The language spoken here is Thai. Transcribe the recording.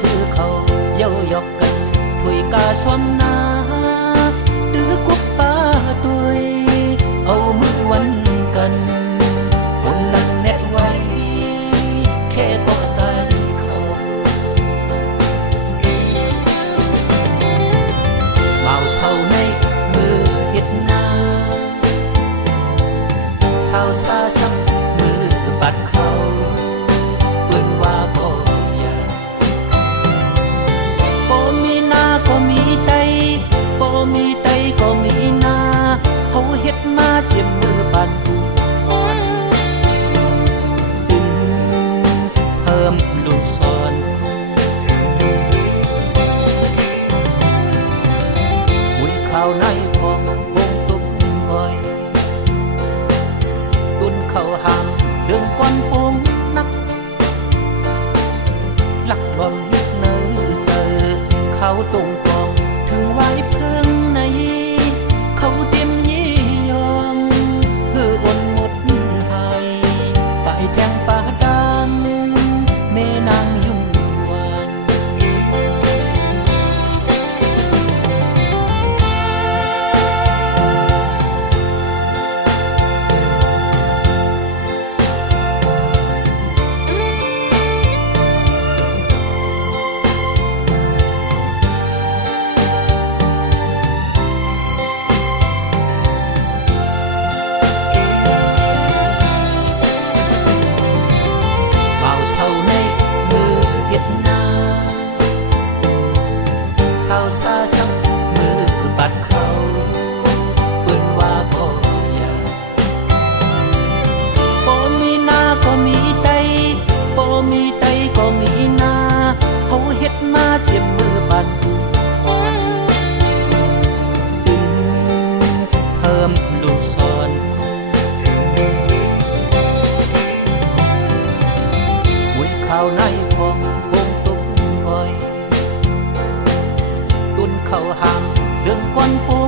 ซื้อเขาเย้ายอกกันถุยกาชวมนาดื้อกุบป้าตุยเอามือวันกันคนลังแน่ไว้แค่ก็ใส่เขาเมาเศร้าในมือเฮ็ดนาเศร้าซาซ้ำมือบัดเขาเปิ้นว่าบ่อยากบ่มีนาก็มีไตบ่มีไตก็มีนาเฮาเฮ็ดมาเจ็บมือปันอ่อนเพิ่มลูกศรหุ้ยข้าวในพองวงตุ้มอ้อยตุนเข้าห่างเรื่องก้อนโป่งนักลักลอมยึดเนื้อเสือเขาตรงกองถึงไว้เพิ่งในเขาเต็มยี่ยองเพื่ออ่อนหมดให้ไปแทงป่าดังแม่นางยุ่งวันเศร้าซาซ้ำมือบัดเขาเปิ้นว่าบ่อยากบ่มีนาก็มีไตบ่มีไตก็มีนาเฮาเฮ็ดมาเจ็บมือบัดอ่อนเพิ่มลูกศรหุ้ยข้าวในพองวงตุ้มอ้อยตุนเข้าห่างเรื่องก้อนโป่ง